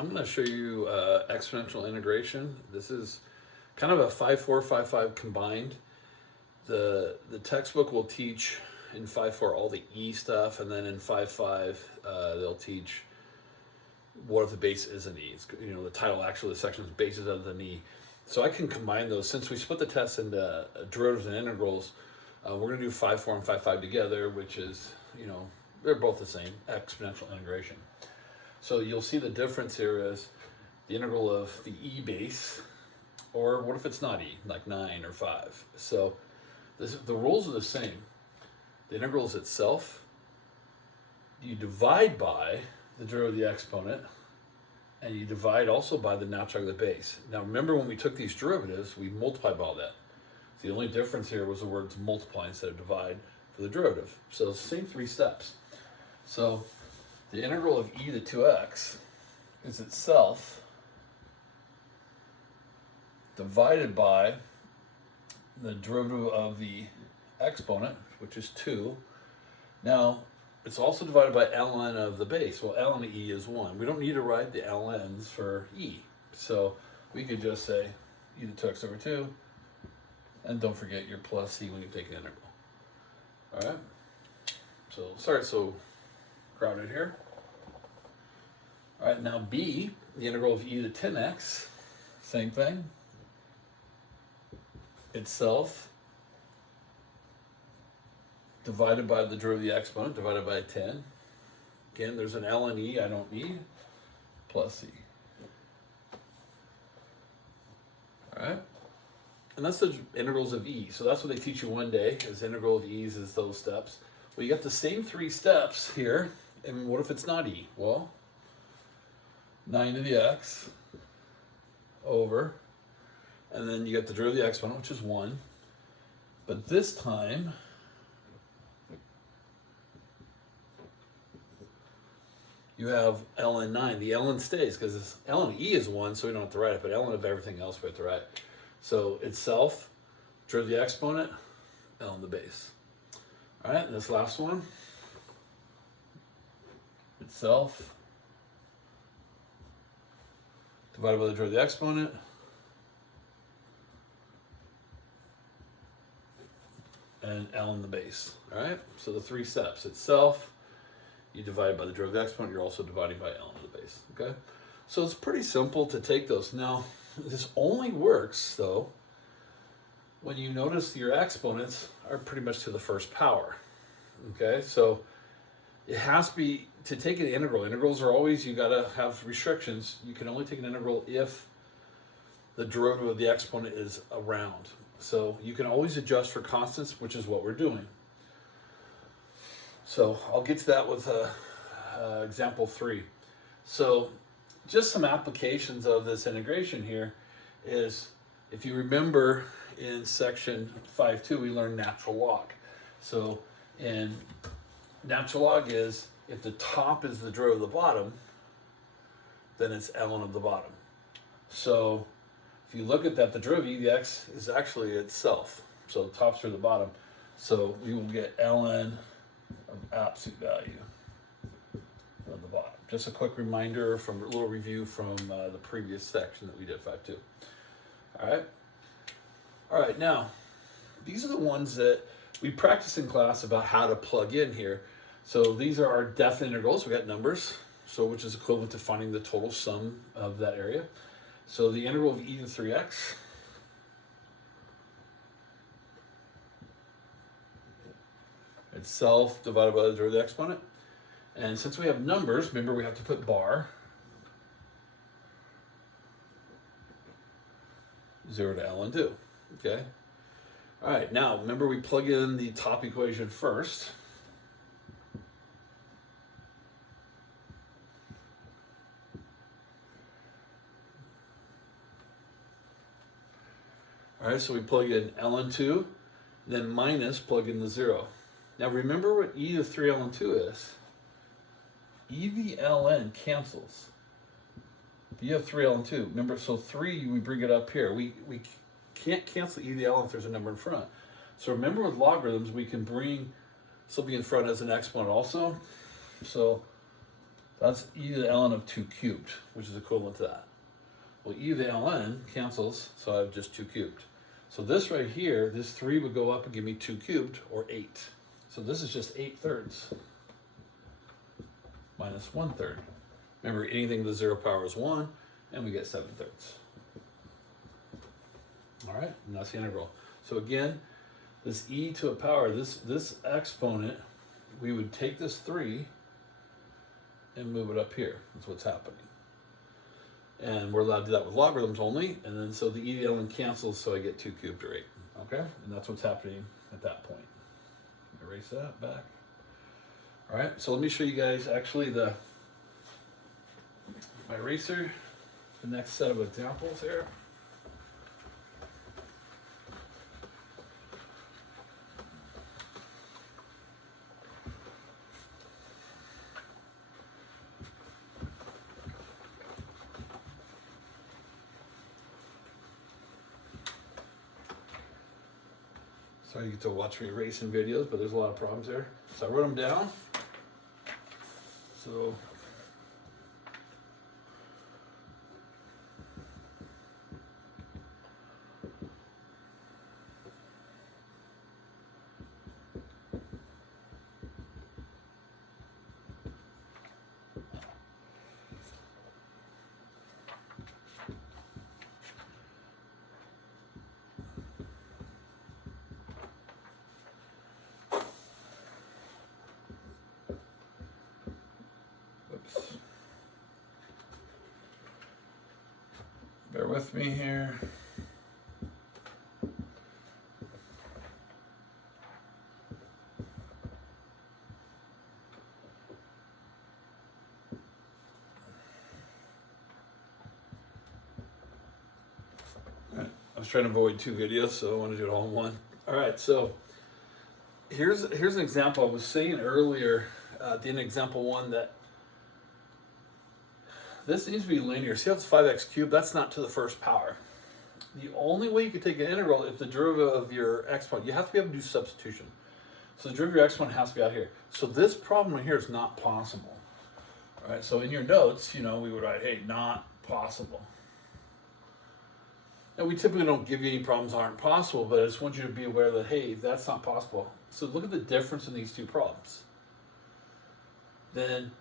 I'm going to show you exponential integration. This is kind of a 5-4, 5-5 combined. The textbook will teach in 5-4 all the E stuff, and then in 5-5 they'll teach what if the base is an E. It's, the title actually of the section is bases other than E. So I can combine those. Since we split the test into derivatives and integrals, we're going to do 5-4 and 5-5 together, which is, they're both the same, exponential integration. So you'll see the difference here is the integral of the E base, or what if it's not E, like 9 or 5. So the rules are the same. The integral is itself. You divide by the derivative of the exponent, and you divide also by the natural log of the base. Now remember, when we took these derivatives, we multiplied by all that. So the only difference here was the words multiply instead of divide for the derivative. So it's the same 3 steps. So the integral of e to the 2x is itself divided by the derivative of the exponent, which is 2. Now, it's also divided by ln of the base. Well, ln of e is 1. We don't need to write the ln's for e. So we could just say e to the 2x over 2. And don't forget your plus c when you take an integral. All right? So, sorry, so crowded here. All right, now b, the integral of e to the 10x, same thing. Itself divided by the derivative of the exponent, divided by 10. Again, there's an ln e I don't need, plus e. All right? And that's the integrals of e. So that's what they teach you one day, is integral of e's is those steps. Well, you got the same 3 steps here, and what if it's not e? Well, 9 to the x over, and then you get the derivative of the exponent, which is 1. But this time, you have ln 9. The ln stays, because ln e is 1, so we don't have to write it, but ln of everything else we have to write. So itself, derivative of the exponent, ln the base. All right, and this last one, itself divided by the derivative of the exponent, and ln the base. All right, so the 3 steps. Itself, you divide by the derivative of the exponent, you're also dividing by ln to the base. Okay, so it's pretty simple to take those. Now, this only works, though, when you notice your exponents are pretty much to the first power. Okay, so it has to be, to take an integral, integrals are always, you gotta have restrictions. You can only take an integral if the derivative of the exponent is around. So you can always adjust for constants, which is what we're doing. So I'll get to that with example 3. So just some applications of this integration here is, if you remember in section 5.2, we learned natural log. So in natural log is, if the top is the derivative of the bottom, then it's ln of the bottom. So if you look at that, the derivative of the x is actually itself. So the top's through the bottom. So we will get ln of absolute value of the bottom. Just a quick reminder from a little review from the previous section that we did, 5.2. All right, now, these are the ones that we practice in class about how to plug in here. So these are our definite integrals. We got numbers, so which is equivalent to finding the total sum of that area. So the integral of e to 3x itself divided by the derivative of the exponent. And since we have numbers, remember we have to put bar 0 to ln 2. Okay. All right. Now remember, we plug in the top equation first. All right. So we plug in ln 2, then minus plug in the 0. Now remember what e to 3 ln 2 is. E to the ln cancels. You have 3 ln 2. Remember, so 3, we bring it up here. We can't cancel e to the ln if there's a number in front. So remember, with logarithms, we can bring something in front as an exponent also. So That's e to the ln of 2 cubed, which is equivalent to that. Well, e to the ln cancels, so I have just 2 cubed. So this right here, this 3 would go up and give me 2 cubed, or 8. So this is just 8/3 minus 1/3. Remember, anything to the 0 power is 1, and we get 7/3. All right, and that's the integral. So again, this e to a power, this exponent, we would take this 3 and move it up here. That's what's happening. And we're allowed to do that with logarithms only. And then so the e to the ln cancels, so I get 2 cubed, or 8. Okay, and that's what's happening at that point. Erase that back. All right, so let me show you guys actually my eraser, the next set of examples here. Sorry you get to watch me erasing videos, but there's a lot of problems there. So I wrote them down. So bear with me here. All right. I was trying to avoid 2 videos, so I want to do it all in one. All right, so here's an example. I was saying earlier in example 1 that this needs to be linear. See how it's 5x cubed? That's not to the first power. The only way you can take an integral is the derivative of your exponent. You have to be able to do substitution. So the derivative of your exponent has to be out here. So this problem right here is not possible. All right, so in your notes, we would write, hey, not possible. Now, we typically don't give you any problems that aren't possible, but I just want you to be aware that, hey, that's not possible. So look at the difference in these 2 problems. Then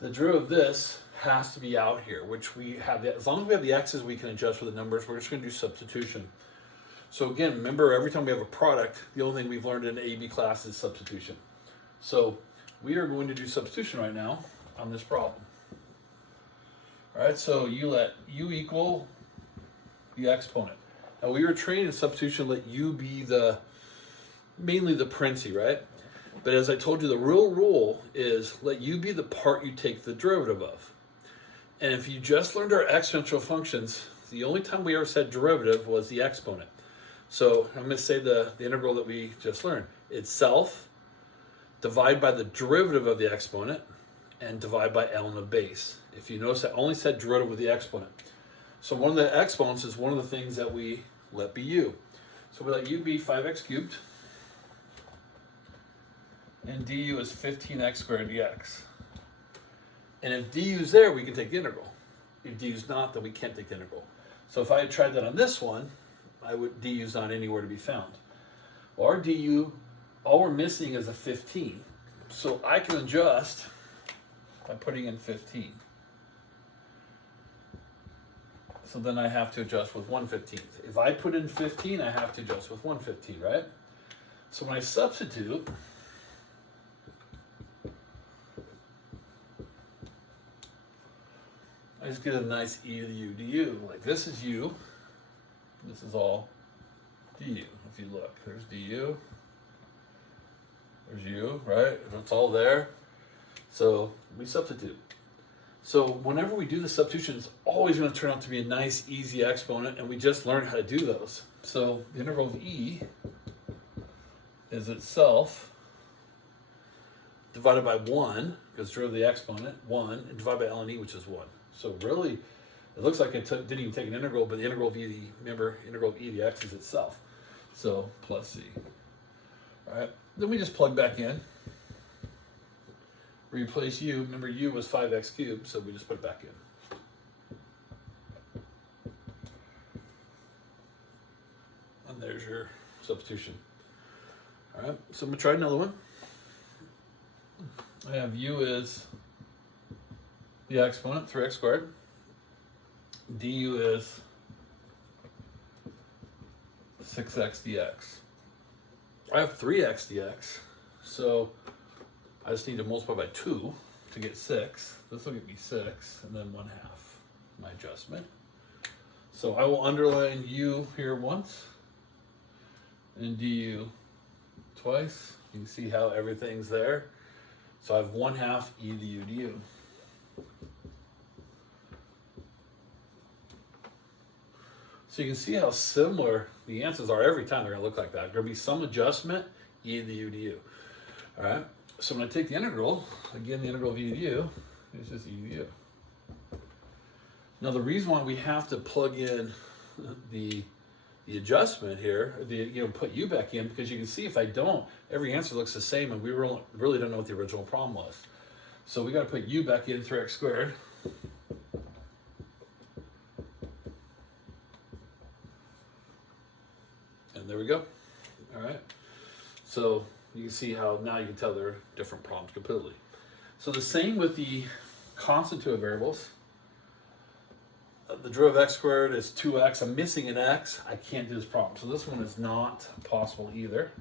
the derivative of this has to be out here, which we have. As long as we have the x's, we can adjust for the numbers. We're just going to do substitution. So again, remember, every time we have a product, the only thing we've learned in AB class is substitution. So we are going to do substitution right now on this problem. All right, so you let u equal the exponent. Now we were trained in substitution, let u be mainly the parenthesis, right? But as I told you, the real rule is let u be the part you take the derivative of. And if you just learned our exponential functions, the only time we ever said derivative was the exponent. So I'm going to say the integral that we just learned. Itself, divide by the derivative of the exponent, and divide by ln of base. If you notice, I only said derivative with the exponent. So one of the exponents is one of the things that we let be u. So we let u be 5x cubed, and du is 15x squared dx. And if du is there, we can take the integral. If du is not, then we can't take the integral. So if I had tried that on this one, du is not anywhere to be found. Well, our du, all we're missing is a 15. So I can adjust by putting in 15. So then I have to adjust with 1/15. If I put in 15, I have to adjust with 1/15, right? So when I substitute, I just get a nice e to the u du. Like this is u, this is all du. If you look, there's du, there's u, right? It's all there. So we substitute. So whenever we do the substitution, it's always going to turn out to be a nice, easy exponent, and we just learned how to do those. So the integral of e is itself divided by 1, because derivative of the exponent, 1, and divided by ln e, which is 1. So really, it looks like it didn't even take an integral, but the integral of e, remember, integral of e dx is itself. So plus c. All right, then we just plug back in. replace u. Remember, u was 5x cubed, so we just put it back in. And there's your substitution. All right, so I'm gonna try another one. I have u is the exponent, 3x squared. Du is 6x dx. I have 3x dx, so I just need to multiply by 2 to get 6. This will get me 6, and then 1/2, my adjustment. So I will underline u here once, and du twice. You can see how everything's there. So I have 1/2 e to the u du. So you can see how similar the answers are every time. They're going to look like that. There's going to be some adjustment, e to the u du. All right. So when I take the integral, again, the integral of e to the u is just e to the u. Now the reason why we have to plug in the adjustment here, put u back in, because you can see if I don't, every answer looks the same, and we really don't know what the original problem was. So we got to put u back in, 3x squared. And there we go. All right. So you can see how now you can tell they're different problems completely. So the same with the constitutive variables. The derivative of x squared is 2x. I'm missing an x. I can't do this problem. So this one is not possible either,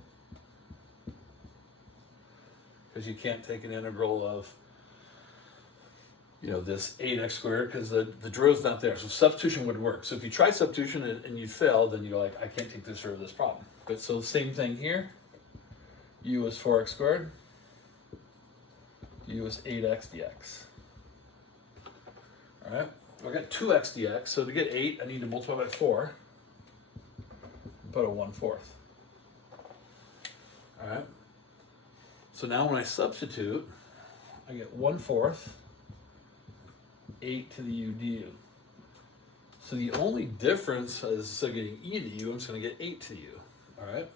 because you can't take an integral of this 8x squared, because the derivative's not there. So substitution would work. So if you try substitution and you fail, then you're like, I can't take this or this problem. But so same thing here. U is 4x squared. U is 8x dx. All right. I got 2x dx. So to get 8, I need to multiply by 4. And put a 1/4. All right. So now when I substitute, I get 1/4. 8 to the u du. So the only difference is, instead of getting e to the u, I'm just going to get 8 to the u. All right.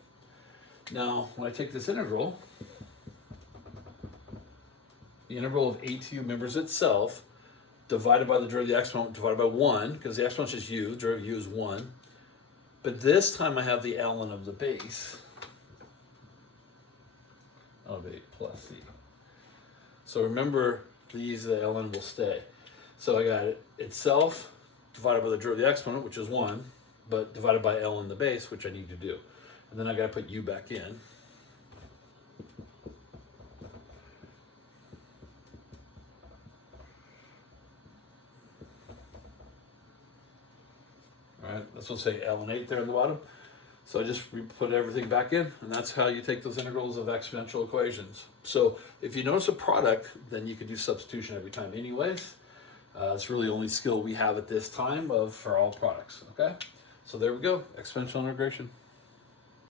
Now, when I take this integral, the integral of 8 to u, remembers itself, divided by the derivative of the exponent, divided by 1, because the exponent is just u, the derivative of u is 1. But this time I have the ln of the base of 8 plus c. So remember, the ln will stay. So I got it itself divided by the derivative of the exponent, which is 1, but divided by ln the base, which I need to do. And then I got to put u back in. All right, this will say ln 8 there on the bottom. So I just put everything back in, and that's how you take those integrals of exponential equations. So if you notice a product, then you can do substitution every time anyways. It's really the only skill we have at this time for all products, okay? So there we go, exponential integration.